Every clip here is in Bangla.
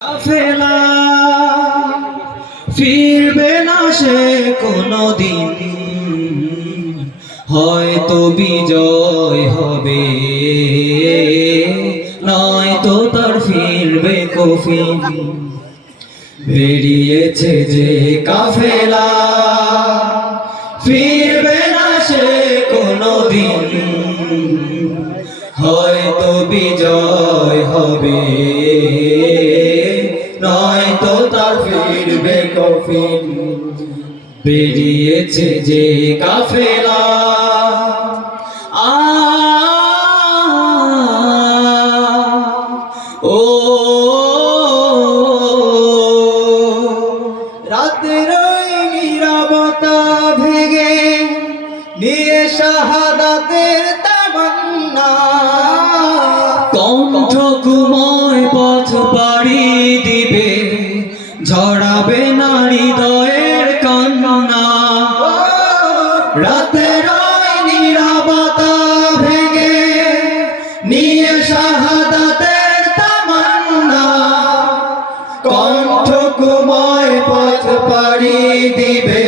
কাফেলা ফিরবে না সে কোনদিন, হয়তো বিজয় হবে, নয়তো তার ফিরবে কফিন। বেরিয়েছে যে কাফেলা ফিরবে না সে কোনদিন, হয়তো বিজয় হবে, নয়তো তার ফিরবে কফিন। বেরিয়েছে যে কাফেলা ও রাতের নীরবতা ভেঙে নিয়ে শাহাদাতের তামান্না, কণ্ঠ কুময় পথ পাড়ি দিবে, ঝরাবে না হৃদয়ের কান্না। রাতের নীরবতা ভেঙে নিয়ে শাহাদাতের তামান্না, কণ্ঠ কুময় পথ পাড়ি দিবে,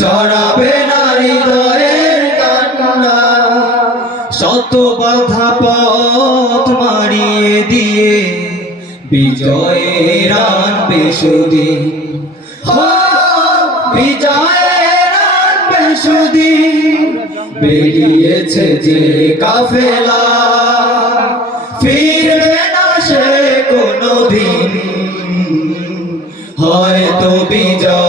ঝরাবে না হৃদয়ের কান্না। শত বাধা পথ মারিয়ে দিয়ে বিজয়ের আনবে সুদিন, বিজয়ের আনবে সুদিন। বেরিয়েছে যে কাফেলা ফিরবে না সে কোনদিন, হয়তো বিজয়